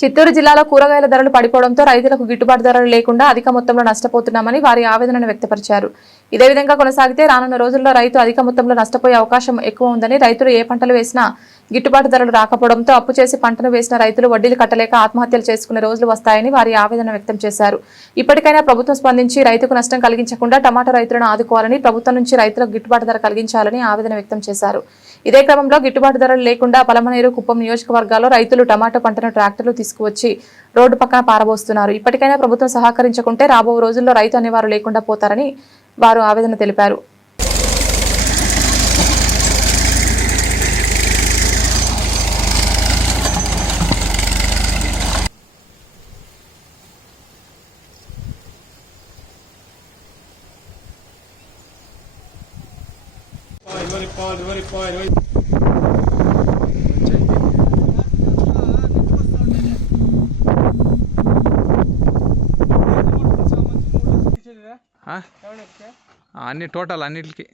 చిత్తూరు జిల్లాలో కూరగాయల ధరలు పడిపోవడంతో రైతులకు గిట్టుబాటు ధరలు లేకుండా అధిక మొత్తంలో నష్టపోతున్నామని వారి ఆవేదనను వ్యక్తపరిచారు. ఇదే విధంగా కొనసాగితే రానున్న రోజుల్లో రైతు అధిక మొత్తంలో నష్టపోయే అవకాశం ఎక్కువ ఉందని, రైతులు ఏ పంటలు వేసినా గిట్టుబాటు ధరలు రాకపోవడంతో అప్పు చేసి పంటను వేసిన రైతులు వడ్డీలు కట్టలేక ఆత్మహత్యలు చేసుకునే రోజులు వస్తాయని వారి ఆవేదన వ్యక్తం చేశారు. ఇప్పటికైనా ప్రభుత్వం స్పందించి రైతుకు నష్టం కలిగించకుండా టమాటా రైతులను ఆదుకోవాలని, ప్రభుత్వం నుంచి రైతులకు గిట్టుబాటు ధర కలిగించాలని ఆవేదన వ్యక్తం చేశారు. ఇదే క్రమంలో గిట్టుబాటు ధరలు లేకుండా పలమనేరు, కుప్పం నియోజకవర్గాల్లో రైతులు టమాటా పంటను ట్రాక్టర్లు తీసుకువచ్చి రోడ్డు పక్కన పారబోస్తున్నారు. ఇప్పటికైనా ప్రభుత్వం సహకరించకుంటే రాబో రోజుల్లో రైతు అనేవారు లేకుండా పోతారని వారు ఆవేదన తెలిపారు. అన్ని టోటల్ అన్నిటికి